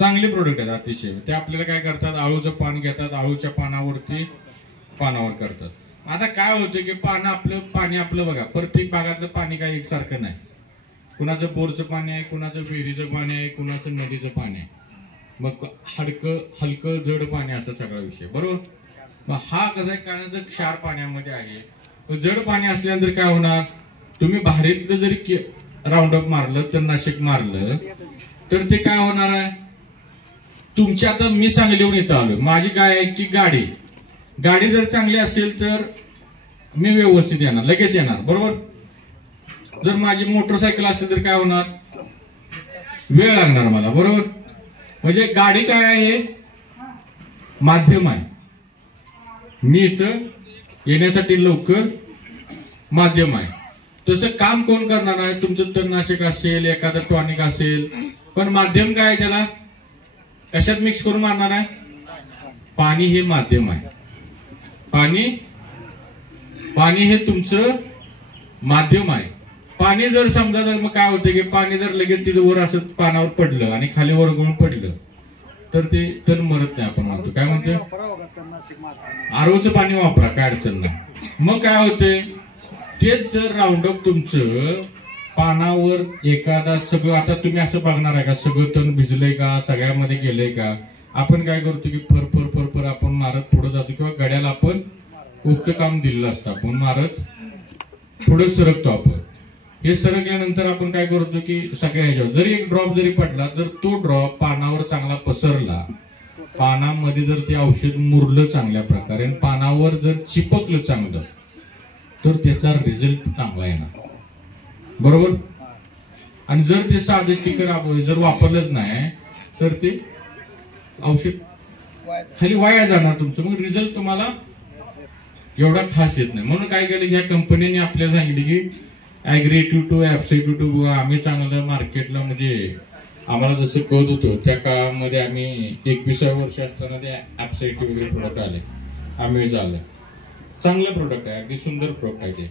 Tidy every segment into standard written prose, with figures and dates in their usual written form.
चांगले प्रोडक्ट आहेत अतिशय. ते आपल्याला काय करतात, आळूचं पान घेतात, आळूच्या पानावरती पानावर करतात. आता काय होतं की पाणी आपलं बघा, प्रत्येक भागातलं पाणी काय एकसारखं नाही. कुणाचं बोरचं पाणी आहे, कुणाचं विहिरीचं पाणी आहे, कुणाचं नदीचं पाणी आहे. मग हलकं जड पाणी असं सगळा विषय बरोबर. मग हा कसं आहे, कारण जर क्षार पाण्यामध्ये आहे, जड पाणी असल्यानंतर काय होणार, तुम्ही भारीतलं जरी राऊंडअप मारलं, तणनाशक मारलं तर ते काय होणार आहे, तुमच्या आता मी सांगलीहून इथं आलो, माझी काय आहे की गाडी जर चांगली असेल तर मी व्यवस्थित येणार, लगेच येणार बरोबर. जर माझी मोटरसायकल असेल तर काय होणार, वेळ लागणार मला बरोबर. म्हणजे गाडी काय आहे, माध्यम आहे. मी इथं येण्यासाठी लवकर माध्यम आहे. तसं काम कोण करणार आहे, तुमचं तणनाशक असेल, एखादं टॉनिक असेल, पण माध्यम काय आहे, त्याला कशात मिक्स करून मारणार आहे, पाणी हे माध्यम आहे. पाणी हे तुमचं माध्यम आहे. पाणी जर समजा जर मग काय होतं की पाणी जर लगेच तिथं वर असं पानावर पडलं आणि खाली वर गळून पडलं तर ते तण मरत नाही. आपण म्हणतो काय म्हणतो, आरोचं पाणी वापरा, काय अडचण नाही. मग काय होते, तेच जर राऊंडअप तुमचं पानावर एखादा सगळं, आता तुम्ही असं बघणार आहे का सगळं तण भिजलंय का, सगळ्यामध्ये गेलंय का. आपण काय करतो की फर आपण मारत पुढे जातो, किंवा गड्याला आपण उक्त काम दिलेलं असतं, आपण मारत पुढे सरकतो. आपण हे सरकल्यानंतर आपण काय करतो की सगळ्या ह्याच्यावर जरी एक ड्रॉप जरी पडला, जर तो ड्रॉप पानावर चांगला पसरला, पानामध्ये जर ते औषध मुरलं चांगल्या प्रकारे, पानावर जर चिपकलं चांगलं, तर त्याचा रिझल्ट चांगला येणार बरोबर. आणि जर ते साधे स्टिकर जर वापरलंच नाही तर ते औषध खाली वाया जाणार तुमचं, मग रिझल्ट तुम्हाला एवढा खास येत नाही. म्हणून काय केलं, ह्या कंपनीने आपल्याला सांगितलं की ॲग्रेटिव्ह टू ॲब्सेटिव्ह आम्ही चांगलं मार्केटला, म्हणजे आम्हाला जसं कळत होतं त्या काळामध्ये आम्ही 21व्या वर्ष असताना ते ॲब्सेटिव्ह वगैरे प्रोडक्ट आले, आम्ही झालं चांगलं प्रोडक्ट आहे, अगदी सुंदर प्रोडक्ट आहे ते.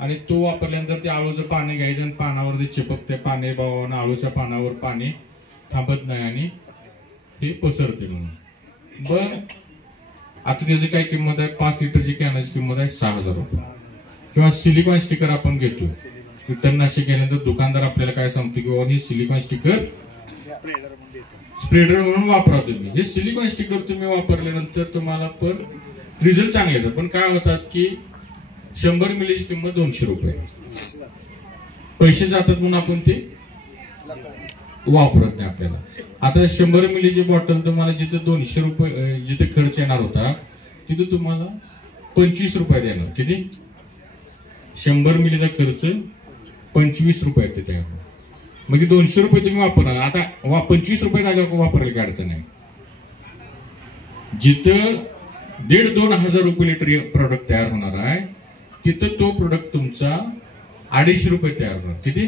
आणि तो वापरल्यानंतर ते आळूचं पाणी घ्यायचं आणि पानावर ते चिपकते, पाणी भावानं आळूच्या पानावर पाणी थांबत नाही आणि हे पसरते म्हणून. बर आता त्याची काय किंमत आहे, 5 लिटरची कॅनची किंमत आहे 6,000 रुपये. किंवा सिलिकॉन स्टिकर आपण घेतो, तणनाशक केल्यानंतर दुकानदार आपल्याला काय सांगतो की बाबा हे सिलिकॉन स्टिकर स्प्रेडर म्हणून वापरा तुम्ही. हे सिलिकॉन स्टिकर तुम्ही वापरल्यानंतर तुम्हाला पण रिझल्ट चांगले येतात, पण काय होतात की 100 मिलीची किंमत 200 रुपये, पैसे जातात म्हणून आपण ते वापरत नाही आपल्याला. आता 100 मिलीची बॉटल तुम्हाला जिथे 200 रुपये जिथे खर्च येणार होता तिथे तुम्हाला 25 रुपये देणार. किती, 100 मिलीचा खर्च 25 रुपये येते त्या, म्हणजे 200 रुपये तुम्ही वापरणार. आता 25 रुपये झाल्यावर वापरायला काय अडचण नाही. जिथं 1,500-2,000 रुपये लिटर प्रोडक्ट तयार होणार आहे तिथं तो प्रोडक्ट तुमचा 250 रुपये तयार होणार. किती,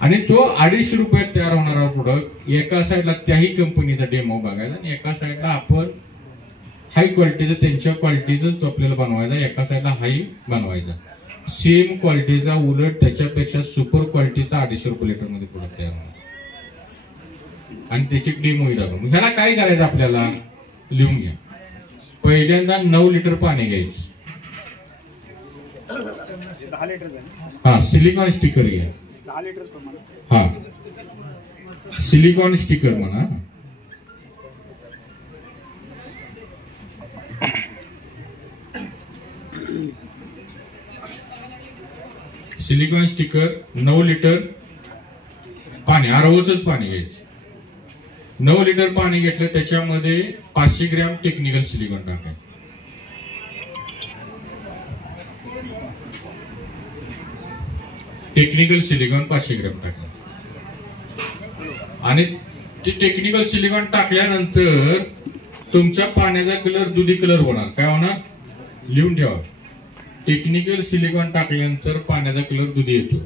आणि तो 250 रुपयात तयार होणारा प्रोडक्ट एका साईडला त्याही कंपनीचा डेमो बघायचा आणि एका साईडला आपण हाय क्वालिटीचा त्यांच्या क्वालिटीचाच तो आपल्याला बनवायचा, एका साईडला हाय बनवायचा, सेम क्वालिटीचा, उलट त्याच्यापेक्षा सुपर क्वालिटीचा 250 रुपये लिटर मध्ये प्रोडक्ट तयार होणार आणि त्याची डेमो दाखवून. ह्याला काय करायचं आपल्याला, लिहून घ्या. पहिल्यांदा 9 लिटर पाणी घ्यायचं, हा सिलिकॉन स्टिकर घ्या, हा सिलिकॉन स्टिकर म्हणा, सिलिकॉन स्टिकर 9 लिटर पाणी, आरओचंच पाणी घ्यायचं. 9 लिटर पाणी घेतलं त्याच्यामध्ये 500 ग्रॅम टेक्निकल सिलिकॉन टाकायचं. टेक्निकल सिलिकॉन 500 ग्रॅम टाकायचं आणि ते टेक्निकल सिलिकॉन टाकल्यानंतर तुमच्या पाण्याचा कलर दुधी कलर होणार. काय होणार, लिहून ठेवा. टेक्निकल सिलिकॉन टाकल्यानंतर पाण्याचा कलर दुधी येतो.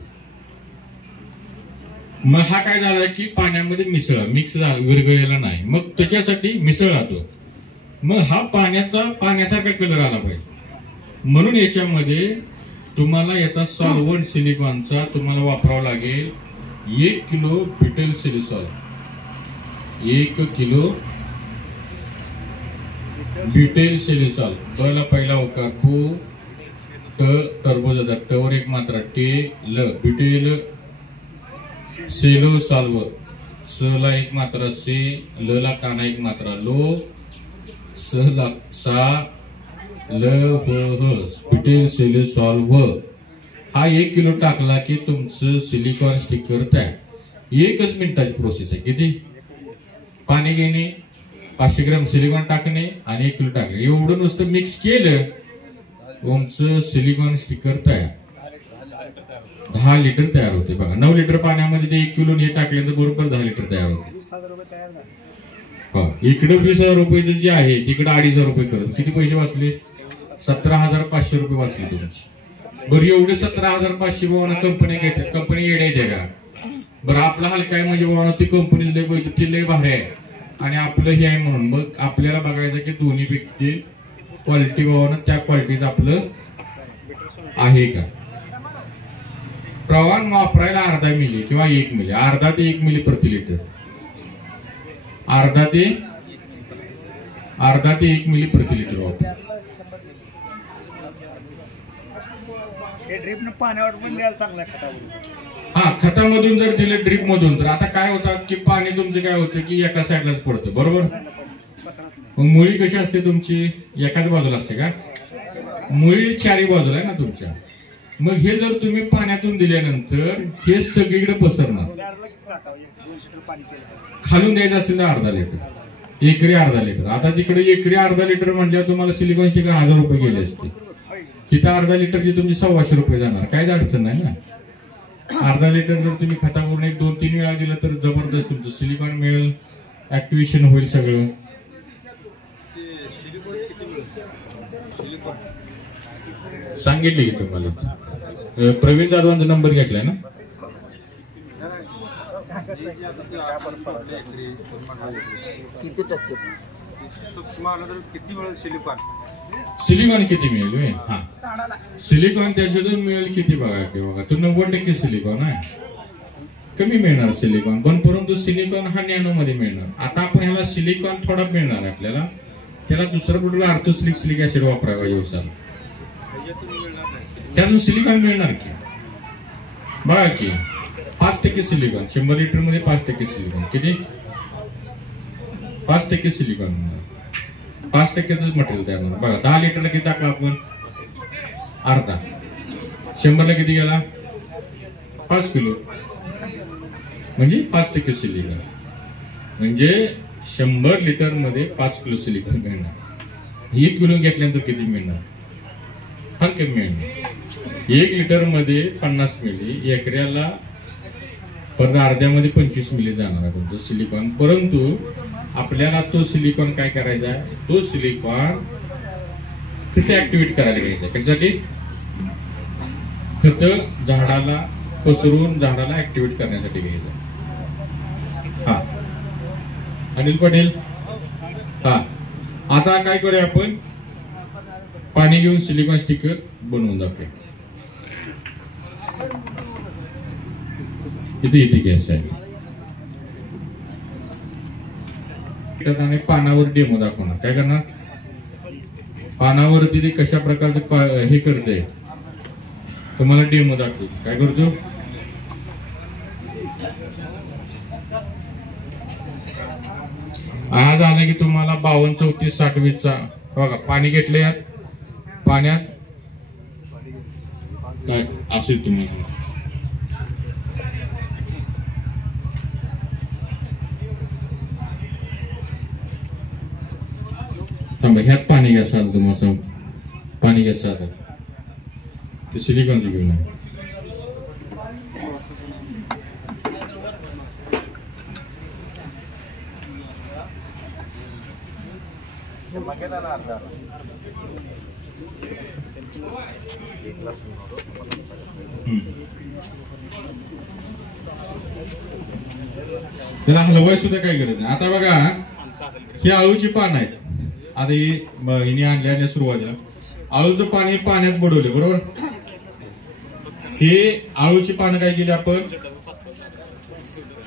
मग हा काय झाला की पाण्यामध्ये मिक्स विरघळलेला नाही, मग त्याच्यासाठी मिसळला तो. मग हा पाण्यासारखा कलर आला पाहिजे. म्हणून याच्यामध्ये तुम्हाला याचा सॉल्व्हंट सिलिकॉनचा तुम्हाला वापरावा लागेल 1 किलो ब्यूटाइल सिलिसॉल, 1 किलो ब्यूटाइल सिलिसॉल. ब ला पहिला उकार पू, ट टरबूजाचा ट वर एक मात्रा टे ल, ब्यूटाइल सेलोसॉल्व. स ला एक मात्रा से, ल ला काना एक मात्रा लो, स ला सा, ल व ह, ब्यूटाइल सेलोसॉल्व. हा 1 किलो टाकला की तुमचं सिलिकॉन स्टिकर तयार. 1च मिनिटाची प्रोसेस आहे. किती? पाणी घेणे, 500 ग्रॅम सिलिकॉन टाकणे आणि 1 किलो टाकले. एवढं नुसतं मिक्स केलं तुमचं सिलिकॉन स्टिकर तयार. 10 लिटर तयार होते. बघा 9 लिटर पाण्यामध्ये ते 1 किलो हे टाकल्यानंतर बरोबर 10 लिटर तयार होते. इकडे 20,000 रुपयाचं जे आहे तिकडे 2,500 रुपये करत. किती पैसे वाचले? 17,500 रुपये वाचले तुमचे. बरं एवढे 17,500 भावानं कंपनी घेतात. कंपनी येडे येते का? बरं आपला हाल काय म्हणजे भावानं ती कंपनी लय भारी आहे आणि आपलं हे आहे म्हणून. मग आपल्याला बघायचं की दोन्हीपैकी क्वालिटी भावानं त्या क्वालिटीचं आपलं आहे का. प्रमाण वापरायला अर्धा मिली किंवा 1 मिली, अर्धा ते 1 मिली प्रति लिटर, अर्धा ते 1 मिली प्रति लिटर वापर. हा खतामधून जर दिलं ड्रीप मधून तर आता काय होतात की पाणी तुमचं काय होतं की एका साईडलाच पडतं. बरोबर. मग मुळी कशी असते तुमची? एकाच बाजूला असते का? मुळी चारी बाजूला आहे ना तुमच्या. मग हे जर तुम्ही पाण्यातून दिल्यानंतर हे सगळीकडे पसरणार. खालून द्यायचं असेल तर अर्धा लिटर, एकरी अर्धा लिटर. आता तिकडे एकरी अर्धा लिटर म्हणजे तुम्हाला सिलिकॉन स्टिकर 1000 रुपये गेले असते. तिथं अर्धा लिटरची तुमची 1,200 रुपये जाणार. काहीच अडचण नाही ना. अर्धा लिटर जर तुम्ही खतावरून 1-2-3 वेळा दिलं तर जबरदस्त तुमचं सिलिकॉन मिळेल, ऍक्टिव्हेशन होईल सगळं. सांगितले की तुम्हाला. प्रवीण जाधवांचा नंबर घेतलाय ना? किती टक्के सूक्ष्म आलं तर किती वेळ सिलिकॉन किती मिळेल? हा सिलिकॉन त्याच्यातून मिळेल किती बघा की बघा. तो 90% सिलिकॉन आहे. कमी मिळणार सिलिकॉन पण, परंतु सिलिकॉन हा नॅनो मध्ये मिळणार. आता आपण ह्याला सिलिकॉन थोडा मिळणार आहे आपल्याला. त्याला दुसरं कुठलं अर्थोसिलिक ऍसिड वापरायला दिवसाला. त्यातून सिलिकॉन मिळणार की बघा की 5% सिलिकॉन. 100 लिटर मध्ये 5% सिलिकॉन. किती? 5% सिलिकॉन मिळणार. 5%च मटेरियल त्यामध्ये. बघा 10 लिटरला किती टाकला आपण? अर्धा. 100ला किती गेला? 5 किलो म्हणजे 5% सिलिकॉन. म्हणजे 100 लिटर मध्ये 5 किलो सिलिकॉन मिळणार. 1 किलो घेतल्यानंतर किती मिळणार? फार कमी मिळणार. 1 लिटर मध्ये 50 मिली, एकऱ्याला परत अर्ध्यामध्ये 25 मिली जाणार आहे तुमचं सिलिकॉन. परंतु आपल्याला तो सिलिकॉन काय करायचा आहे? तो सिलिकॉन खत ऍक्टिव्हेट करायला घ्यायचा. कशासाठी? खत झाडाला पसरून झाडाला ऍक्टिव्हेट करण्यासाठी घ्यायचं. हा अनिल पटेल. हा आता काय करूया आपण? पाणी घेऊन सिलिकॉन स्टिकर बनवून दाखवूया. इथे गॅस आहे. आणि पानावर डेमो दाखवणार. काय करणार? पानावरती ते कशा प्रकारचं हे करते तुम्हाला डेमो दाखवतो. काय करतो? आज आलं की तुम्हाला 52, 34, 60, 20चा बघा पाणी घेतलं. यात पाण्यात काय असेल तुम्हाला थांबा. ह्यात पाणी घ्या साधं. तुम्हाला पाणी घ्या साधं. ते सिलिकॉनचं घेऊन त्याला हलवाय सुद्धा काही गरज नाही. आता बघा ही आळूची पान आहेत. आता हिने आणल्या सुरुवातीला आळूचं पाणी पाण्यात बुडवले. बरोबर. हे आळूची पानं काय केली आपण?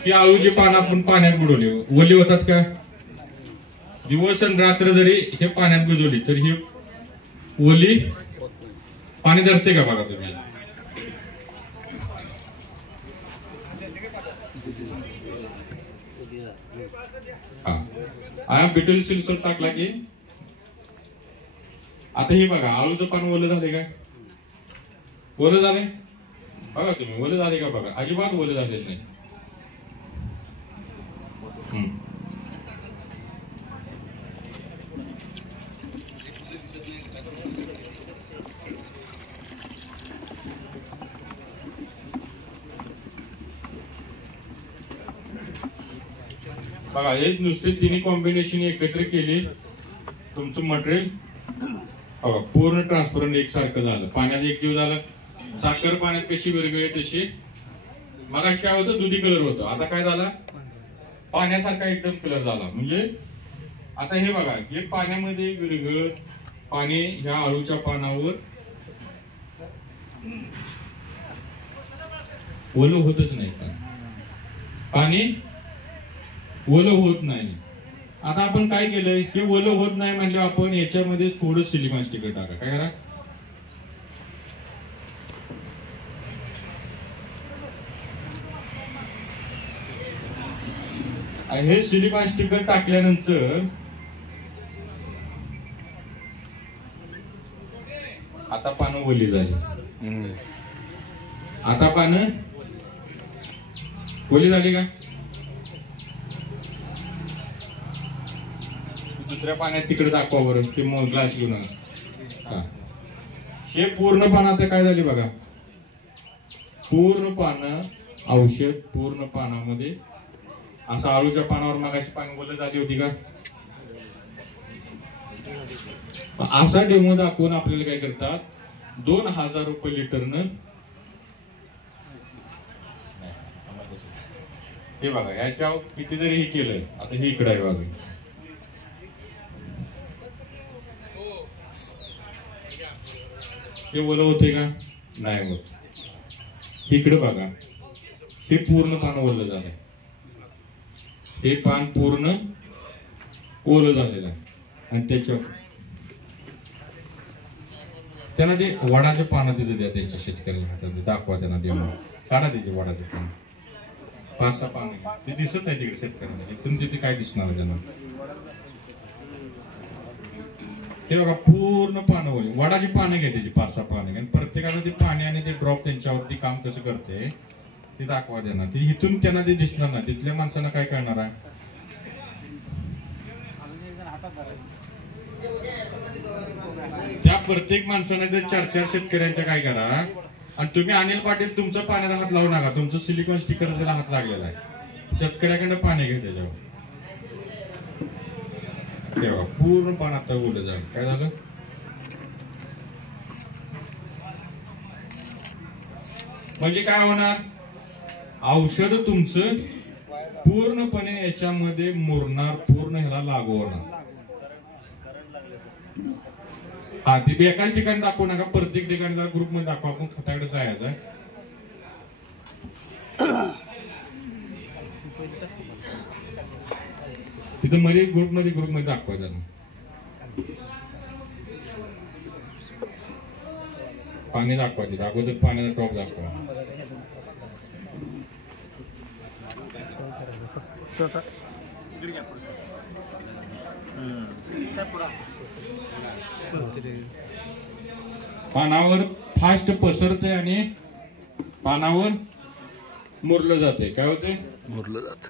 ही आळूची पानं आपण पाण्यात बुडवली, ओली होतात का? दिवस आणि रात्र जरी हे पाण्यात भिजवली तर ही ओली पाणी धरते का बघा तुम्ही. हा बिटल सिल्सर टाकला की आता हे बघा आळूचं पान ओलं झाले का? ओलं झाले बघा तुम्ही, ओलं झाले का बघा, अजिबात ओलं झालेलं नाही. बघा हे नुसते तिन्ही कॉम्बिनेशन एकत्र केली, तुमचं मटेरियल बघा पूर्ण ट्रान्सपरंट एकसारखं झालं. पाण्यात एक जीव झालं. साखर पाण्यात कशी विरघळली तशी मगाशी काय होतं, दुधी कलर होतं, आता काय झाला पाण्यासारखा एकदम कलर झाला. म्हणजे आता हे बघा हे पाण्यामध्ये विरघळत पाणी ह्या आळूच्या पानावर ओलं होतच नाही, पाणी ओलं होत नाही. आता आपण काय केलंय, हे ओलं होत नाही म्हणजे आपण याच्यामध्ये थोडं सिलिकॉन स्टिकर टाका. काय करा, हे सिलिकॉन स्टिकर टाकल्यानंतर आता पानं ओली झाली. आता पानं ओली झाली का? दुसऱ्या पाण्यात तिकडे दाखवा बरं, ते ग्लास घेऊन. हे पूर्ण पान आता काय झाली बघा, पूर्ण पानं औषध पूर्ण पानामध्ये. असं आळूच्या पानावर मागाशी पाणी ओलं झाली होती का? असा डेमो दाखवून आपल्याला काय करतात, 2000 रुपये लिटरनं हे बघा. ह्याच्या किती जरी हे केलंय, आता हे इकडे आहे बघा, हे ओलं होते का? नाही होत. इकडे बघा हे पूर्ण पान ओलं झालंय, हे पान पूर्ण ओलं झालेलं आहे. आणि त्याच्या त्यांना ते वडाचे पानं तिथे द्या, त्यांच्या शेतकऱ्यांच्या हातात दाखवा, त्यांना देऊन काढा त्याचे वडाचे पान, 5-6 पानं ते दिसत नाही तिकडे शेतकऱ्यांना. इथून तिथे काय दिसणार त्यांना? हे बघा पूर्ण पानं ओली, वडाची पानं घ्या त्याची 5-6 पानं घ्या. प्रत्येकाला ते पाणी आणि ते ड्रॉप त्यांच्यावरती काम कसं करते ते दाखवा त्यांना. ते इथून त्यांना ते दिसणार नाही, तिथल्या माणसांना काय करणार आहे. त्या प्रत्येक माणसाने जर 4-4 शेतकऱ्यांच्या काय करा. आणि तुम्ही अनिल पाटील तुमचं पाण्याला हात लावू नका, तुमचं सिलिकॉन स्टिकर त्याला हात लागलेला आहे. शेतकऱ्याकडनं पाणी घ्या त्याच्यावर. तेव्हा पूर्ण पाण्यात ओलं झालं. काय झालं, म्हणजे काय होणार, औषध तुमचं पूर्णपणे याच्यामध्ये मुरणार, पूर्ण ह्याला लागू होणार. हा ते एकाच ठिकाणी दाखवू नका, प्रत्येक ठिकाणी ग्रुप मध्ये दाखवा. आपण खताकडे जायचं तिथं मध्ये ग्रुप मध्ये दाखवा त्यांना. पाणी दाखवा तिथं, अगोदर पाण्याचा टॉप दाखवा. पानावर फास्ट पसरते आणि पानावर मुरलं जाते. काय होते, मुरलं जात.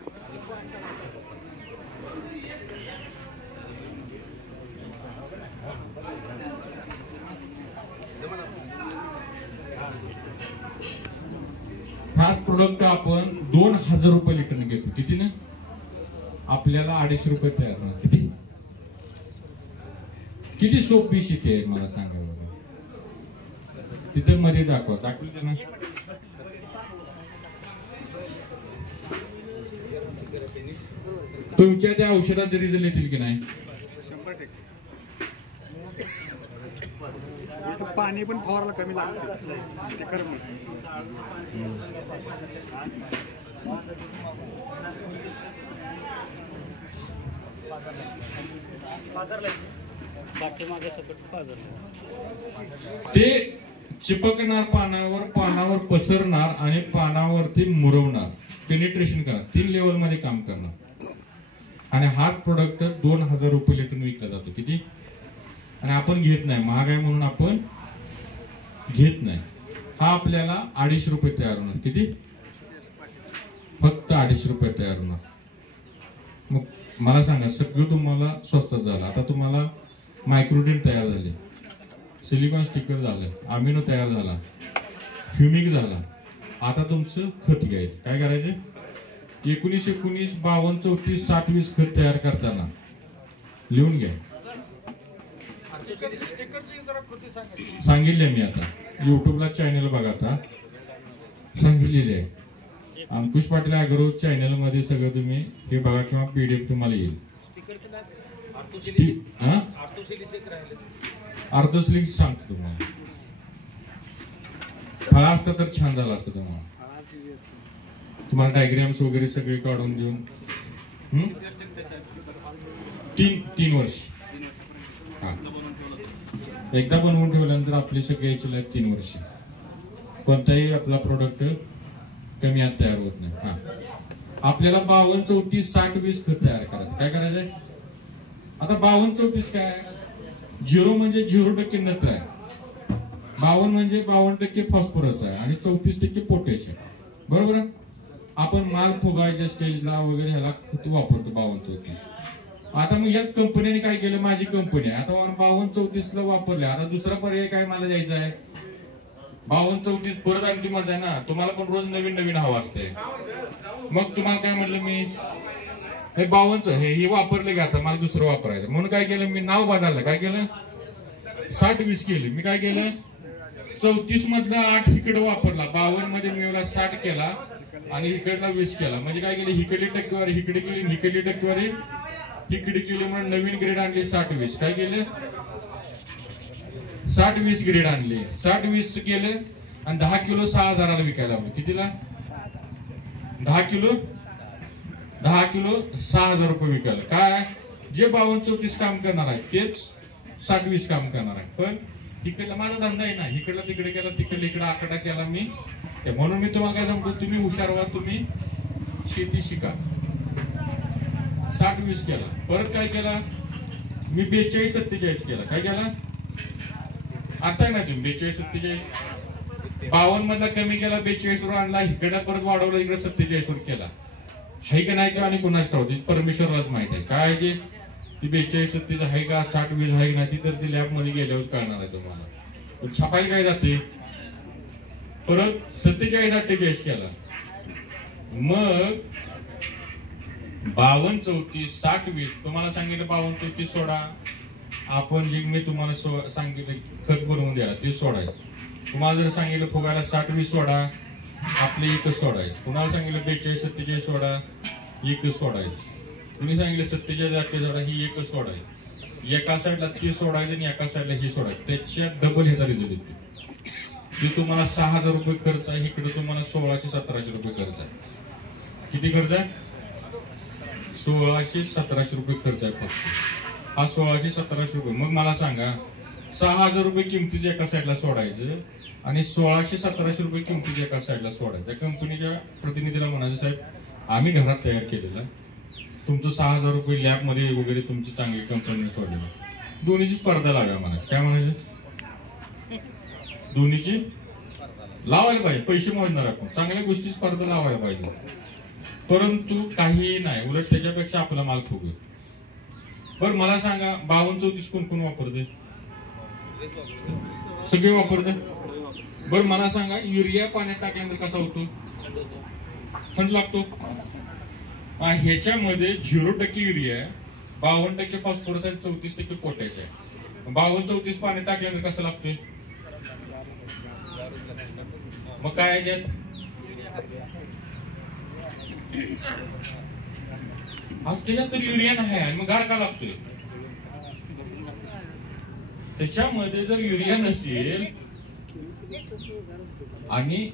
हाच प्रोडक्ट आपण 2000 रुपये लिटरने घेतो. किती ना, आपल्याला 250 रुपये तयार होणार. किती सोपी शेती आहे मला सांगा बघा. तिथं मध्ये दाखवा, दाखवली त्यांना. तुमच्या त्या औषधात रिझल्ट येतील की नाही? 100% पाणी पण फवारायला कमी लागतं. ते चिपकणार पानावर पसरणार आणि पानावरती मुरवणार, पेनिट्रेशन करणार, 3 लेवल मध्ये काम करणार. आणि हाच प्रोडक्ट 2000 रुपये लिटर विकला जातो. किती? आणि आपण घेत नाही, महाग आहे म्हणून आपण घेत नाही. हा आपल्याला 250 रुपये तयार होणार. किती? फक्त 250 रुपये तयार होणार. मग मला सांगा, सगळं तुम्हाला स्वस्तात झालं. आता तुम्हाला मायक्रोडीन तयार झाले, सिलिकॉन स्टिकर झालं, अमिनो तयार झाला, ह्युमिक झाला. आता तुमचं खत घ्यायचं. काय करायचं? 19 19 52 34 60 20 खत तयार करताना लिहून घ्या. सांगितले मी. आता युट्यूबला चॅनल बघा, आता सांगितलेले आहे. अंकुश पाटील अॅग्रो चॅनल मध्ये सगळं तुम्ही हे बघा, किंवा पीडीएफ तुम्हाला येईल. आर्थोसिलिक सांगतो तुम्हाला. फळा असतं तर छान झालं असतं. तुम्हाला डायग्राम्स वगैरे सगळे काढून देऊन 3 वर्ष. हा, एकदा बनवून ठेवल्यानंतर आपली सगळी याची लाईफ 3 वर्ष. कोणताही आपला प्रोडक्ट कमी आत तयार होत नाही. हा, आपल्याला 52 34 60 20 खत तयार करायचं. काय करायचंय? आता 52 34 काय? 0 म्हणजे 0% नत्र आहे, 52 म्हणजे 52% फॉस्फरस आहे, आणि 34% पोटॅश आहे. बरोबर आहे? आपण माल फुगायच्या स्टेजला वगैरे ह्याला खत वापरतो 52 34. आता मग या कंपनीने काय केलं? माझी कंपनी आहे, आता 52 34 ला वापरले. आता दुसरा पर्याय काय मला द्यायचा आहे? 52 34 परत आणखी म्हणताय ना, तुम्हाला पण रोज नवीन नवीन हवं असते. मग तुम्हाला काय म्हटलं मी? हे 52 हे वापरले का, आता मला दुसरं वापरायचं. म्हणून काय केलं मी? नाव बदललं. काय केलं? 60 20 केलं. मी काय केलं? 34 मधला 8 इकडे वापरला, 52 मध्ये मिळवला 60 केला, आणि इकडला 20 केला. म्हणजे काय केलं? इकडली टक्केवारी इकडे केली, इकडली टक्केवारी इकडे केली, म्हणून नवीन ग्रेड आणली 60 20. काय केलं? 60 20 ग्रेड आणले. 60 20 केलं, आणि 10 किलो 6000 ला विकायला लावलं. कितीला? 10 किलो 6000 रुपये विकायला. काय? जे 52 34 काम करणार आहे तेच 60 20 काम करणार आहे. पण इकडला माझा धंदा आहे ना, इकडला तिकडे केला, तिकडे इकडे आकडा केला मी. म्हणून मी तुम्हाला काय सांगतो, तुम्ही हुशार व्हा, तुम्ही शेती शिका. 60 20 केला. परत काय केला मी? 42 47 केला. काय केला? आता ना तुम्ही 42 47 52 मधला कमी केला, 42 वर आणला, इकडे परत वाढवला, इकडे 47 वर केला. हाय का नाही? आणि कुणाच ठाऊक, परमेश्वरालाच माहित आहे. काय आहे ती 42 37 आहे का, 60 20 आहे का नाही, ती तर ती लॅब मध्ये गेल्यावर कळणार आहे तुम्हाला. पण छापायला काय जाते? परत 47 48 केला. मग 52 34 60 20 तुम्हाला सांगितलं 52 34 सोडा. आपण जे मी तुम्हाला सांगितलं खत बनवून द्यायला ते सोडायचं. तुम्हाला जर सांगितलं फुगायला 60 20 सोडा, आपले एकच सोडायचं. कुणाला सांगितलं 42 47 सोडा, एकच सोडायचं. तुम्ही सांगितलं 47 48 सोडा, ही एकच सोडायची. एका साईडला ती सोडायचं आणि एका साईडला ही सोडायचं. त्याच्या डबल ह्याचा रिझल्ट येतो. जे तुम्हाला 6000 रुपये खर्च आहे, इकडे तुम्हाला 1600 1700 रुपये खर्च आहे. किती खर्च आहे? 1600 1700 रुपये खर्च आहे फक्त. हा 1600 1700 रुपये. मग मला सांगा, 6000 रुपये किमतीच्या एका साईडला सोडायचं, आणि 1600 1700 रुपये किमतीच्या एका साईडला सोडायचं. त्या कंपनीच्या प्रतिनिधीला म्हणायचं, साहेब आम्ही घरात तयार केलेला, तुमचं 6000 रुपये लॅब मध्ये वगैरे तुमची चांगली कंपनीने सोडलेलं, दोन्हीची स्पर्धा लावा म्हणायचं. काय म्हणायचं? दोन्हीची लावायला पाहिजे. पैसे मोजणार आपण, चांगल्या गोष्टी स्पर्धा लावायला पाहिजे. परंतु काही नाही, उलट त्याच्यापेक्षा आपला माल फुगेल. बरं मला सांगा, 52 34 कोण कोण वापरते? सगळे वापरते. बरं मला सांगा, युरिया पाण्यात टाकल्यानंतर कसा होतो? थंड लागतो. ह्याच्यामध्ये 0% युरिया आहे, 52% फॉस्फरस आहे, 34% पोटॅश आहे. 52 34 पाण्यात टाकल्यानंतर कसं लागतोय? मग काय आहे त्यात? त्याच्यात तर युरिया नाही आहे, मग गार का लागतोय? त्याच्यामध्ये जर युरिया नसेल आणि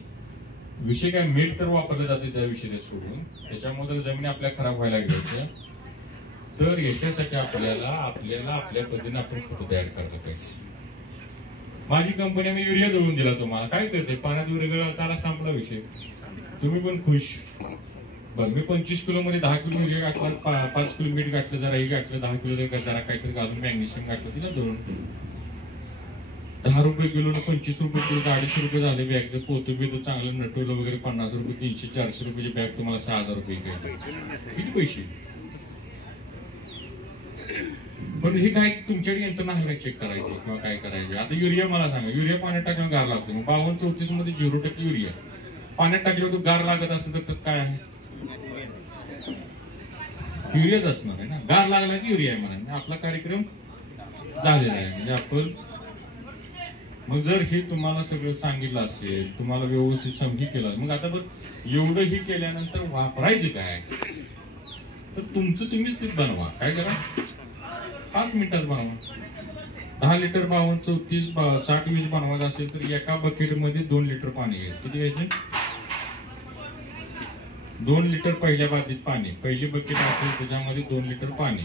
विषय काय, मीठ तर वापरलं जाते त्या विषय सोडून, त्याच्यामुळे जमिनी आपल्या खराब व्हायला लागल्या. तर याच्यासाठी आपल्याला आपल्या पद्धतीने आपण खत तयार करायला पाहिजे. माझी कंपनी मी युरिया दळून दिला तुम्हाला, काय करते पाण्यात युरिया त्याला संपला विषय, तुम्ही पण खुश. बघ मी 25 किलो मध्ये 10 किलो युरिया घातला, 5 किलो मीठ घातलं, जरा हे घातलं, 10 किलो जरा काहीतरी घालून मॅग्नेशियम घातलं, तिला दळून 10 रुपये किलो 25 रुपये किलो 250 रुपये झाले. बॅगचं पोतं बितं चांगलं नटवलं वगैरे 50 रुपये 300-400 रुपयाची बॅग तुम्हाला 6000 रुपये किती पैसे. पण हे काय तुमच्याकडे यंत्रणा आहे का चेक करायची किंवा काय करायचे. आता युरिया मला सांगा, युरिया पाण्यात टाकल्यावर गार लागतो. 52-34 मध्ये 0% युरिया पाण्यात टाकल्यावर गार लागत असेल तर त्यात काय आहे, युरियाच असणार आहे ना. गार लागला की युरिया आहे म्हणा. आपला कार्यक्रम झालेला आहे. म्हणजे आपण मग जर हे तुम्हाला सगळं सांगितलं असेल, तुम्हाला व्यवस्थित समजी केलं, मग आता बरं एवढं ही केल्यानंतर वापरायचं काय, तर तुमचं तुम्हीच ते बनवा. काय करा, 5 मिनिटात बनवा. 10 लिटर 52-34 60-20 बनवायचं असेल तर एका बकेटमध्ये 2 लिटर पाणी घ्यायचं. किती घ्यायचं, 2 लिटर पहिल्या बादलीत पाणी. पहिली बकेट असेल त्याच्यामध्ये 2 लिटर पाणी.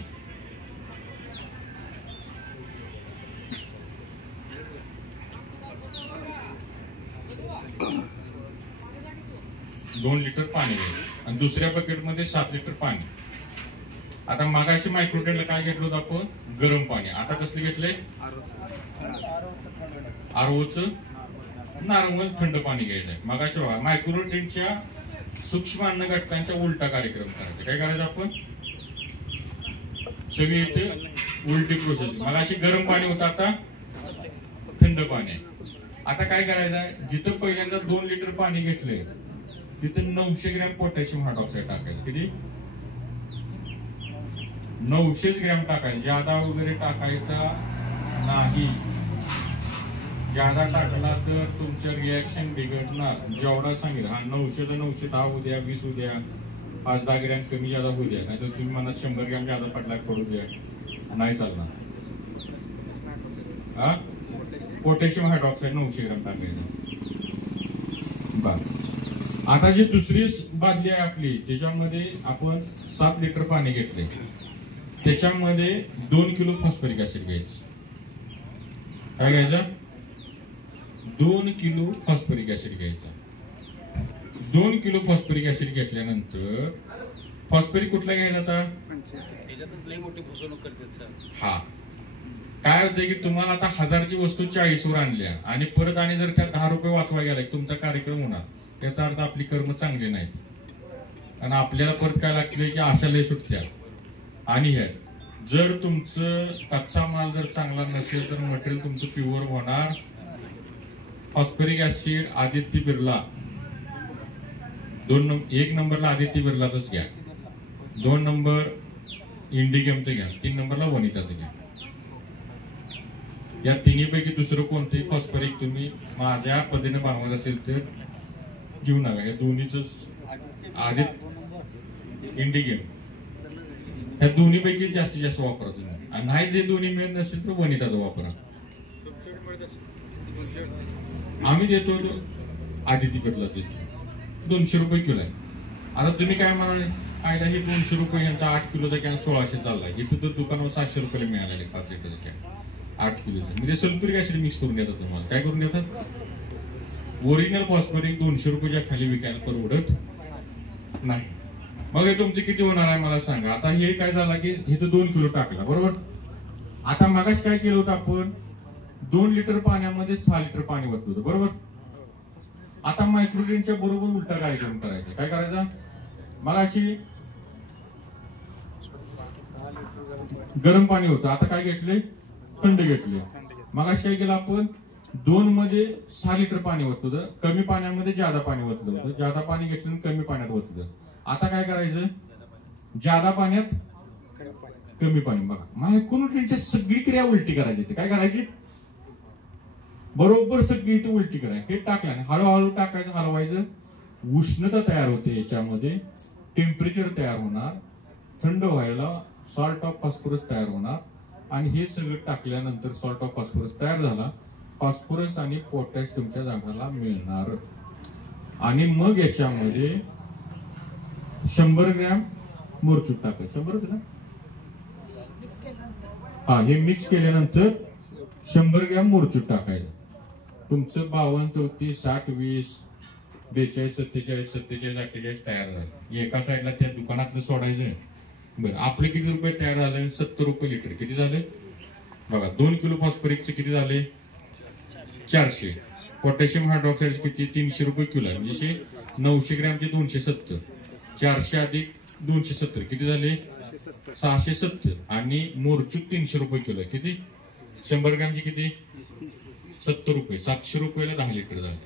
घ्यायचं आणि दुसऱ्या बकेटमध्ये 7 लिटर पाणी. आता मागाशी मायक्रोटेनला काय घेतलं होतं आपण, गरम पाणी. आता कसलं घेतलंय, आरओचं नॉर्मल थंड पाणी घ्यायचंय. मागाशी बघा मायक्रोटेनच्या सूक्ष्म अन्न घटकांचा उलटा कार्यक्रम करायचा. काय करायचं आपण, सगळी इथे उलटी प्रोसेस. मागाशी गरम पाणी होतं, आता थंड पाणी आहे. आता काय करायचं, जिथं पहिल्यांदा 2 लिटर पाणी घेतलंय तिथं 900 ग्रॅम पोटॅशियम हायड्रॉक्साईड टाकायचं. किती, 900 ग्रॅम टाकायचं. जादा वगैरे टाकायचा नाही. जादा टाकला तर तुमचं रिॲक्शन बिघडणार. जेवढा सांगेल, हा 900 910 उद्या 20 उद्या 5-10 ग्रॅम कमी जादा होऊ द्या, नाहीतर तुम्ही म्हणा 100 ग्रॅम जादा पडला पडू द्या, नाही चालणार. हा पोटॅशियम हायड्रॉक्साईड 900 ग्रॅम टाकायचं. आता जी दुसरी बादली आहे आपली, त्याच्यामध्ये आपण 7 लिटर पाणी घेतले, त्याच्यामध्ये 2 किलो फॉस्फरिक ऍसिड घ्यायचं. काय घ्यायचं, 2 किलो फॉस्फरिक ऍसिड घ्यायचा. 2 किलो फॉस्फरिक ऍसिड घेतल्यानंतर फॉस्फरिक कुठला घ्यायचा आता, हा काय होतंय की तुम्हाला आता 1000ची वस्तू 40 वर आणल्या आणि परत आणि जर त्या 10 रुपये वाचवा गेला तुमचा कार्यक्रम होणार. याचा अर्थ आपली कर्म चांगली नाहीत. आणि आपल्याला परत काय लागतंय की आशा लय सुटत्या. आणि हे जर तुमचं कच्चा माल जर चांगला नसेल तर मटेरियल तुमचं प्युअर होणार. फॉस्फरिक ऍसिड आदित्य बिर्ला 1 नंबरला आदित्य बिर्लाच घ्या, 2 नंबर इंडिगेमचं घ्या, 3 नंबरला वनिताचं घ्या. या तिन्हीपैकी दुसरं कोणतंही फॉस्फरिक तुम्ही माझ्या पद्धतीने बनवत असेल तर घेऊ नका. या दोन्हीच आदित्य इंडिगेम ह्या दोन्हीपैकी जास्तीत जास्त वापरा तुम्ही. आणि नाही जे दोन्ही मिळत नसेल तर वनिताचं वापरा. आम्ही देतो आदित्य बिर्ला देतो, 200 रुपये किलो आहे. आता तुम्ही काय म्हणाले, आयला हे 200 रुपये यांचा 8 किलोचा कॅन 1600 चाललाय. इथं तर दुकानावर 700 रुपयाला मिळालेले 5 लिटरचा कॅन 8 किलोचा. म्हणजे सल्फ्युरिक ऍसिड मिक्स करून देतात तुम्हाला. काय करून देतात, ओरिजिनल फॉस्फरिक 200 रुपयाच्या खाली विकायला परवडत नाही. मग हे तुमचे किती होणार आहे मला सांगा. आता हे काय झालं की इथं 2 किलो टाकला बरोबर. आता मगाशी काय केलं होतं आपण, 2 लिटर पाण्यामध्ये 6 लिटर पाणी ओतलं होतं बरोबर. आता मायक्रोटेनच्या बरोबर उलटा कार्यक्रम करायचा. काय करायचा, मगाशी गरम पाणी होतं, आता काय घेतले, थंड घेतले. मगाशी काय केलं आपण, 2 मध्ये 6 लिटर पाणी ओतलं होतं, कमी पाण्यामध्ये जादा पाणी ओतलं होतं. जादा पाणी घेतलं आणि कमी पाण्यात ओतलं. आता काय करायचं, जादा पाण्यात कमी पाणी. बघा मायक्रोटेनच्या सगळी क्रिया उलटी करायची. काय करायची, बरोबर सगळी इथे उलटी करायची. हे टाकल्याने हळूहळू टाकायचं, हलवायचं, उष्णता तयार होते, याच्यामध्ये टेम्परेचर तयार होणार, थंड व्हायला सॉल्ट ऑफ फॉस्फरस तयार होणार. आणि हे सगळं टाकल्यानंतर सॉल्ट ऑफ फॉस्फरस तयार झाला, फॉस्फरस आणि पोटॅश तुमच्या झाडाला मिळणार. आणि मग याच्यामध्ये 100 ग्रॅम मोरचूट टाकायचं. 100च ना? हा, हे मिक्स केल्यानंतर 100 ग्रॅम मोरचूट टाकायचं. तुमचं 52, 34, 60, 20, 42, 47, 47, 48 तयार झालं. एका साईडला त्या दुकानातलं सोडायचं. बरं, आपले किती रुपये तयार झाले? 70 रुपये लिटर. किती झाले बघा. 2 किलो फॉस्फरिकचे किती झाले? 400. पोटॅशियम हायड्रॉक्साईडचे किती? 300 रुपये किलो आहे. म्हणजे 900 ग्रॅमचे 270. 400 अधिक 270 किती झाले? 670. आणि मोरचूत 300 रुपये किलो आहे. किती? 100 ग्रॅमचे किती? 70 रुपये. 700 रुपयाला 10 लिटर झाले.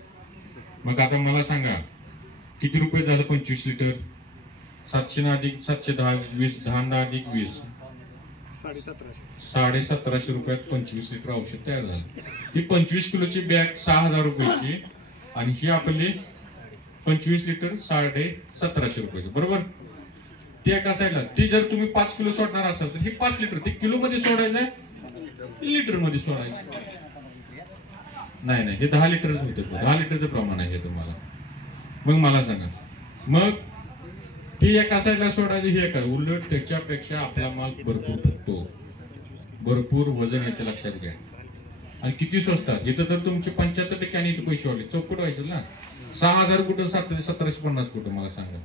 मग आता मला सांगा किती रुपये झालं? 25 लिटर. 700 अधिक 700, 10, 20, 10 अधिक 20, 1750 रुपयात 25 लिटर औषध तयार झालं. ती 25 किलोची बॅग 6000 रुपयाची आणि ही आपली 25 लिटर 1750 रुपयाची. बरोबर. ते एका साईडला. ती जर तुम्ही 5 किलो सोडणार असाल तर हे 5 लिटर ते किलो मध्ये सोडायचं आहे, लिटर मध्ये सोडायचं नाही. हे 10 लिटरच होते. 10 लिटरचं प्रमाण आहे तुम्हाला. मग मला सांगा, मग ती एका साईडला सोडायची, हे काय? उलट त्याच्यापेक्षा आपला माल भरपूर फुटतो, भरपूर वजन येते. लक्षात घ्या. आणि किती स्वस्तात. इथं तर तुमचे 75% इथे पैसे वाढले. चौपट व्हायचं ना. 6000 कुठं, 1750 कुठं? मला सांगा.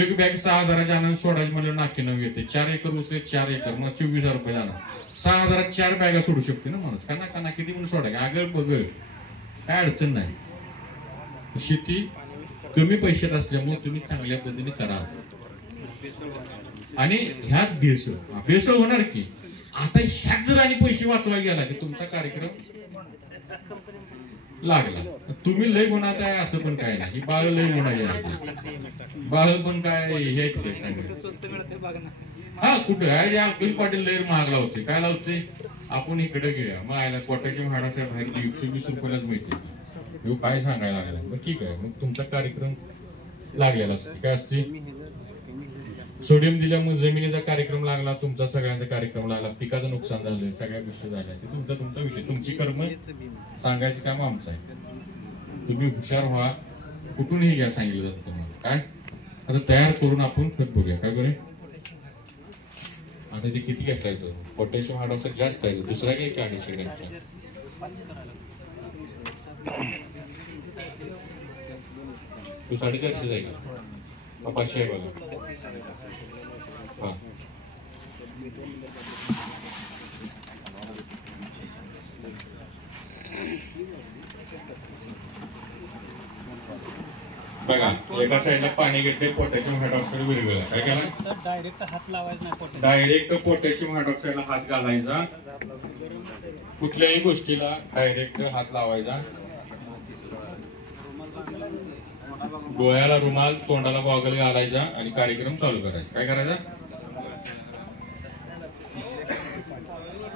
एक बॅग 6000च्या आनंद सोडायची म्हणजे नाकी नऊ येते. 4 एकर उचले, 4 एकर मग 24,000 रुपये जाणार. 6000 4 बॅगा सोडू शकते ना माणूस. का किती पण सोडाय, आगळ बगळ काय अडचण नाही. शेती कमी पैशात असल्यामुळे तुम्ही चांगल्या पद्धतीने करा. आणि ह्यात भेसळ होणार की. आता ह्यात जर आणि पैसे वाचवा गेला की तुमचा कार्यक्रम लागला. तुम्ही लय गुणाचा आहे असं पण काय नाही. बाळ लय गुणाचे आहे. बाळ पण काय हे सांगितलं. हा, कुठे आहे? अल्पेश पाटील लय महाग लावते. काय लावते? आपण इकडे घेऊया. मग आयला पोटॅशियम हाडासाहेब बाहेर 120 रुपयालाच मिळते. काय सांगायला लागला. मग ठीक आहे. मग तुमचा कार्यक्रम लागलेला असते. काय असते? सोडियम दिल्यामुळे जमिनीचा कार्यक्रम लागला, तुमचा सगळ्यांचा कार्यक्रम लागला, पिकाचं नुकसान झालं, सगळ्या गोष्टी झाल्या. ते तुमचा विषय, तुमची कर्म सांगायचं काम आमचं आहे. तुम्ही हुशार व्हा. कुठूनही घ्या सांगितलं जातं तुम्हाला. काय आता तयार करून आपण खत बघूया. काय बरे आता ते किती घेतला येतो? पोटॅशियम हायड्रॉक्साईड जास्त आहे. दुसरा काही काय आहे सगळ्यांचा? तू 450 आहे का? 500 आहे बघा. हा, बघा. एका साईडला पाणी घेतले, पोटॅशियम हायड्रॉक्साईड विरघळला. काय केला? डायरेक्ट हात लावायचा नाही. डायरेक्ट पोटॅशियम हायड्रॉक्साईडला हात घालायचा. कुठल्याही गोष्टीला डायरेक्ट हात लावायचा. डोळ्याला रुमाल, तोंडाला गॉगल घालायचा आणि कार्यक्रम चालू करायचा. काय करायचा?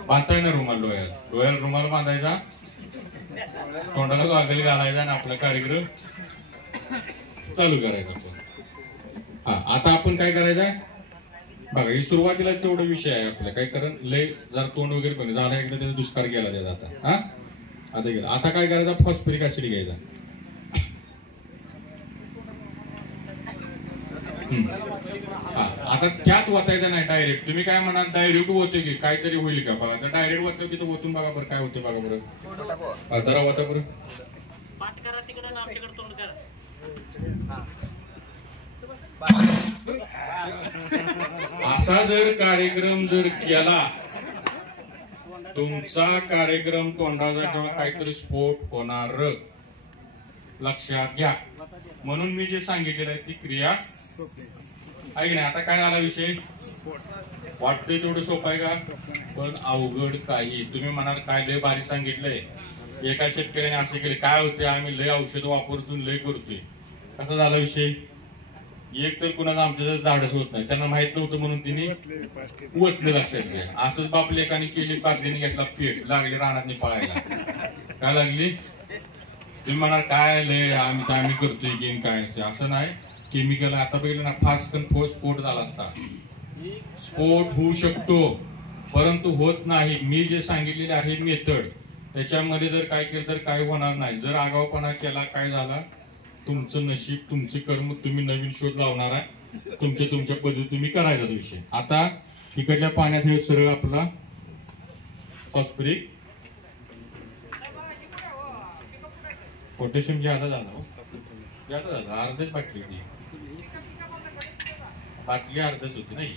बांधताय ना रुमाल. डोळ्याला रुमाल बांधायचा, तोंडाला गॉगल घालायचा आणि आपला कार्यक्रम चालू करायचा. हा, आता आपण काय करायचं बघा. ही सुरुवातीला तेवढा विषय आहे आपला. काय कारण लय जर तोंड वगैरे पण झाला एकदा त्याचा दुष्काळ गेला त्याचा. आता गेला. आता काय करायचा? फॉस्फरिक ऍसिड घ्यायचा. आता त्यात वाचायचं नाही डायरेक्ट. तुम्ही काय म्हणाल? डायरेक्ट होते की काहीतरी होईल का बघा. तर डायरेक्ट वाचलं की तर ओतून बघा बरं काय होते. बघा बरं जरा वाचा बरं. असा जर कार्यक्रम जर केला, तुमचा कार्यक्रम तोंडाचा किंवा काहीतरी स्फोट होणार. लक्षात घ्या. म्हणून मी जे सांगितलेलं आहे ती क्रिया ऐक नाही. आता काय झाला विषय? वाटतंय तेवढं सोपं आहे का? पण अवघड काही. तुम्ही म्हणाल काय लय भारी सांगितलंय. एका शेतकऱ्याने असे केले. काय होते? आम्ही लय औषध वापरतो, लय करतोय. कसा झाला विषय? एक तर कुणाला आमच्या धाडस होत नाही. त्यांना माहित नव्हतं म्हणून तिने वतलं. लक्षात घ्या. असंच बाप लेखाने केली. बादलीने घेतला पेट, लागली रानातनी पळायला. काय लागली? तुम्ही म्हणाल काय लय आम्ही करतोय की काय? असं नाही. केमिकल आता पहिलं ना फास्ट स्फोट झाला असता. स्फोट होऊ शकतो परंतु होत नाही. मी जे सांगितलेले आहे मेथड त्याच्यामध्ये जर काय केलं तर काय होणार नाही. जर आगाऊपणा केला काय झाला तुमचं नशीब, तुमचे कर्म, तुम्ही नवीन शोध लावणार आहे, तुमच्या पद्धती तुम्ही करायचा तो विषय. आता इकडल्या पाण्यात हे सरळ आपला फॉस्फरिक पोटॅशियम ज्यादा झाला अर्धच बाटली होती, बाटली अर्धच होती नाही.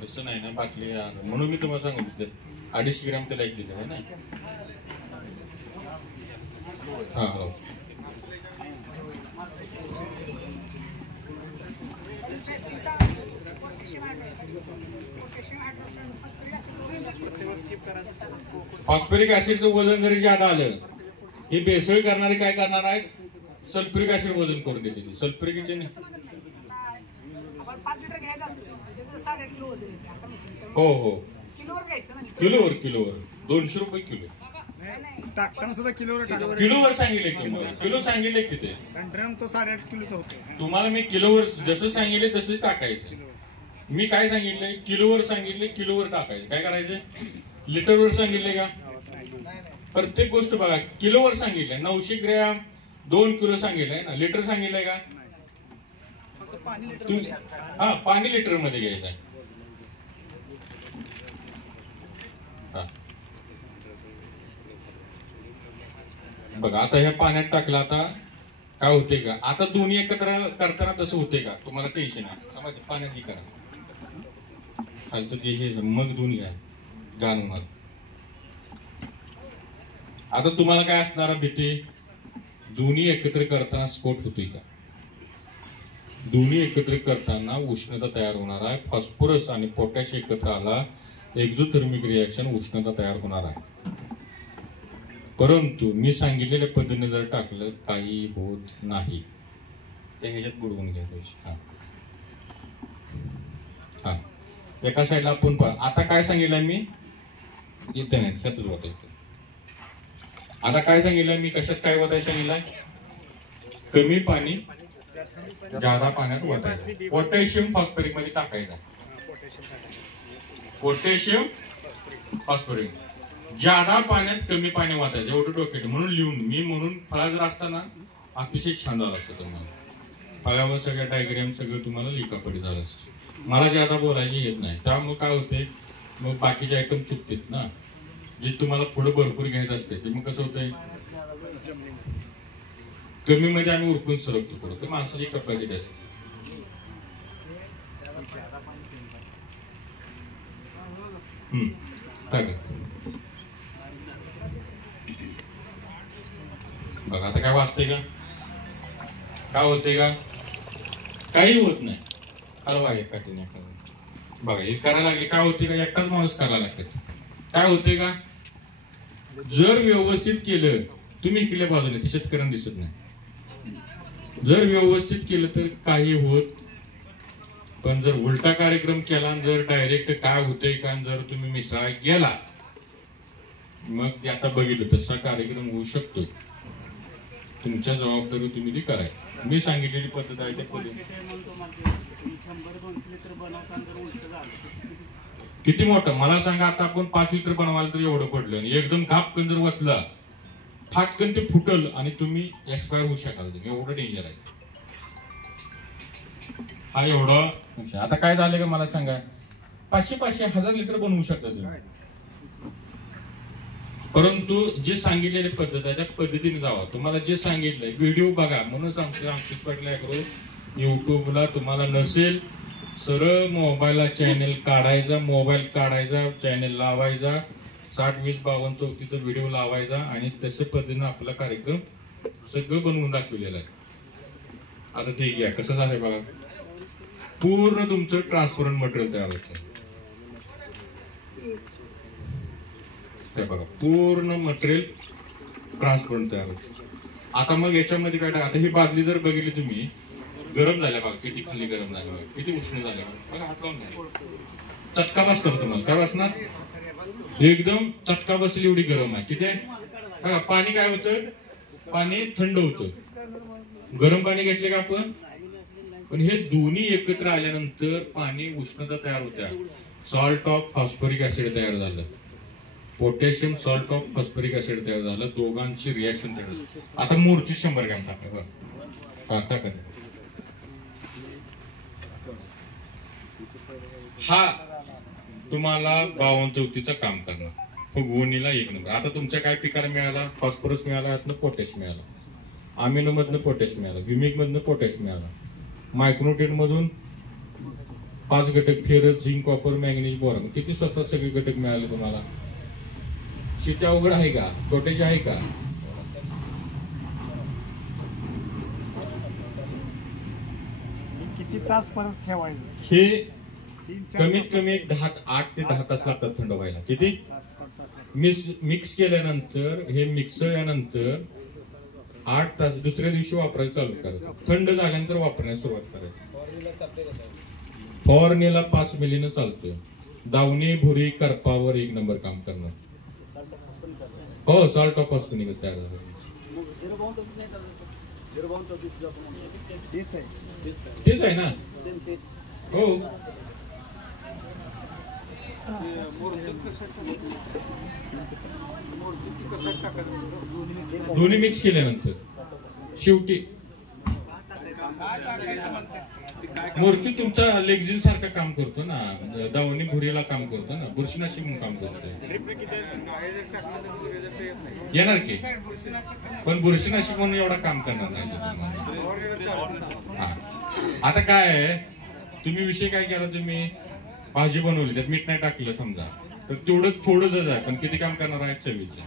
तसं नाही ना बाटली, म्हणून मी तुम्हाला सांगतो 250 ग्रॅम त्याला एक दिलं आहे ना. हा हो फॉस्फरिक ऍसिडचं वजन जरी ज्यादा आलं, हे भेसळ करणारे काय करणार आहेत, सल्फ्युरिक ऍसिड वजन करून देते. सल्फ्युरिक ऍसिड हो हो किलोवर 200 रुपये किलो टाकताना सुद्धा किलोवर सांगितले तुम्हाला, किलो सांगितले किती, ड्रम तो 8.5 किलोचा होतो. तुम्हाला मी किलोवर जसं सांगितले तसंच टाकायचं. मी काय सांगितलंय, किलोवर सांगितले, किलोवर टाकायचं. काय करायचं, लिटरवर सांगितले का, प्रत्येक गोष्ट बघा किलोवर सांगितलंय. 900 ग्रॅम 2 किलो सांगितलंय ना, लिटर सांगितलंय का, हा पाणी लिटर मध्ये घ्यायचं आहे. बघा आता ह्या पाण्यात टाकलं, आता काय होते का, आता दोन्ही एकत्र करताना तसं होते का, तुम्हाला टेन्शन आहे पाण्यात ही करा खालचं ते हे मग दोन्ही आहे गाण होणार. आता तुम्हाला काय असणार भीती, दोन्ही एकत्र करताना स्फोट होतोय का, दोन्ही एकत्र करताना उष्णता तयार होणार आहे. फॉस्फरस आणि पोटॅश एकत्र आला, एक्झोथर्मिक रिएक्शन, उष्णता तयार होणार आहे. परंतु मी सांगितलेल्या पद्धतीने जर टाकलं काही होत नाही. ते ह्याच्यात बुडवून घ्या पाहिजे. हा एका साईडला आपण आता काय सांगितलंय मी, इथं नाही ह्यातच वाटायचं. आता काय सांगितलंय मी, कशात काय वाटायचं सांगितलंय, कमी पाणी जादा पाण्यात वाटायचं. पोटॅशियम फॉस्फरिक मध्ये टाकायचा, पोटॅशियम फॉस्फरिक जादा पाण्यात कमी पाणी वाचायचं, एवढं डोक्यात म्हणून लिहून मी, म्हणून फळा जर असताना अतिशय छान झालं असतं तुम्हाला. फळ्यावर सगळ्या डायग्राम सगळं तुम्हाला लिखापडी झालं असतं. मला जादा बोलायची येत नाही, त्यामुळे काय होते मग बाकीचे आयटम चुकतात ना, जे तुम्हाला पुढे भरपूर घ्यायचं असते ते मग कसं होतंय, कमी मध्ये आम्ही उरकून सरकतो पुढे, तर माणसाची कपॅसिटी असते. बघा आता काय वाचते का, काय होते का, काही होत नाही. हलवा एका बघा हे करायला लागले, काय होते का, एकटाच माणूस करायला लागतात. काय होते का, जर व्यवस्थित केलं, तुम्ही इकडल्या बाजूने ते शेतकऱ्यांना दिसत नाही, जर व्यवस्थित केलं तर काही होत. पण जर उलटा कार्यक्रम केला, जर डायरेक्ट काय होतंय का, जर तुम्ही मिसळा गेला, मग ते आता बघितलं तसा कार्यक्रम होऊ शकतो. तुमच्या जबाबदारी तुम्ही ती कराय. मी सांगितलेली पद्धत आहे त्या पद्धतीने. किती मोठं मला सांगा, आता आपण 5 लिटर बनवायला तर एवढं पडलं, आणि एकदम घापकन जर वतला फाटकन ते फुटल आणि तुम्ही एक्सपायर होऊ शकाल, तुम्ही एवढं डेंजर आहे हा एवढं. आता काय झालं का मला सांगा, 500 1000 लिटर बनवू शकता तुम्ही, परंतु जे सांगितलेली पद्धत आहे त्या पद्धतीने जावा. तुम्हाला जे सांगितलंय व्हिडिओ बघा, म्हणून सांगतो अंकुश पाटील ॲग्रो युट्यूबला तुम्हाला नसेल, सरळ मोबाईलला चॅनेल काढायचा, मोबाईल काढायचा, चॅनेल लावायचा, 60 20 52 34 व्हिडिओ लावायचा, आणि तशा पद्धतीने आपला कार्यक्रम सगळं बनवून दाखवलेलं आहे. आता ते घ्या कसं झालंय बघा, पूर्ण तुमचं ट्रान्सपरंट मटेरियल तयार होतं. बघा पूर्ण मटेरियल ट्रान्सपरंट तयार होतं. आता मग याच्यामध्ये काय, आता ही बादली जर बघितली तुम्ही, गरम झाल्या बघा, किती खाली गरम झाल्या बघा, किती उष्ण झाल्या बघा, हात लावून नाही, चटका बसतो तुम्हाला. काय बसणार, एकदम चटका बसली एवढी गरम आहे. किती आहे बघा. पाणी काय होतं, पाणी थंड होतं, गरम पाणी घेतले का आपण पण हे दोन्ही एकत्र आल्यानंतर पाणी उष्णता तयार होत्या. सॉल्ट ऑफ फॉस्फरिक ऍसिड तयार झालं, potassium salt of phosphoric acid तयार झालं, दोघांची रिॲक्शन तयार झाली. आता मोर्ची 100 ग्रॅम टाका. हा तुम्हाला 52-34चं काम करणार. फुगवणीला 1 नंबर. आता तुमच्या काय पिकाला मिळाला? फॉस्फरस मिळाला, यातनं पोटॅश मिळाला, अमिनो मधनं पोटॅश मिळाला, व्हिमिक मधनं पोटॅश मिळाला, मायक्रोन्यूट्रिएंट मधून 5 घटक ferrous, zinc, copper, manganese, boron. किती स्वतः सगळे घटक मिळाले तुम्हाला? शेती अवघड आहे का? तोट्याची आहे का? किती तास परत ठेवायचं? हे 3-4 कमीत कमी 8 ते 10 तास लागतात थंड व्हायला. किती? मिक्स केल्यानंतर हे मिक्सळल्यानंतर 8 तास, दुसऱ्या दिवशी वापरायला चालू करायचं. थंड झाल्यानंतर वापरण्यास सुरुवात करायची. फवारणीला 5 मिलीनं चालतोय. दावणी, भुरी, करपावर 1 नंबर काम करणार. हो, सॉल्ट ऑफ फॉस्फोनिक तयार झालं. तेच आहे ना? हो. दोन्ही मिक्स केल्यानंतर शेवटी मोर्ची तुमचा लेक्झिन सारखं काम करतो ना, दावणी भुरीला काम करतो ना, बुरशीनाशक म्हणून काम करतो. येणार की, पण बुरशीनाशक म्हणून एवढा काम करणार नाही. आता काय आहे, तुम्ही विषय काय केला? तुम्ही भाजी बनवली, त्यात मीठ नाही टाकलं समजा, तर तेवढंच थोडंच आहे, पण किती काम करणार आहे? चवीचं.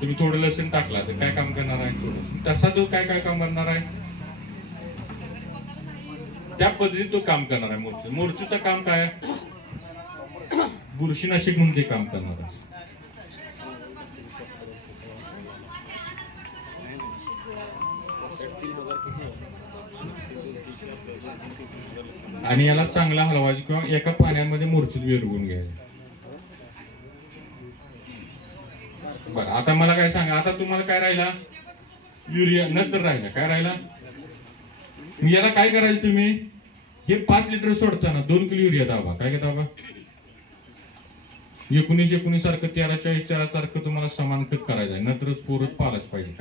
तुम्ही थोडं लसूण टाकला तर काय काम करणार आहे? थोडं. तसा तो काय काम करणार आहे? त्या पद्धतीने तो काम करणार आहे. मोर्चूचं काम काय? बुरशीनाशक म्हणून ते काम करणार आहे. आणि याला चांगला हलवायचं किंवा एका पाण्यामध्ये मोर्चूत विरघळून घ्यायचं. बरं, आता मला काय सांगा, आता तुम्हाला काय राहिला? युरिया नंतर राहिला. काय राहिला? याला काय करायचं तुम्ही? हे 5 लिटर सोडताना 2 किलो युरिया दाबा. काय दाबा? 19-19 सारखं 13-40 सारखं तुम्हाला समान खत करायचं आहे. नंतरच पोरच पालाच पाहिजे.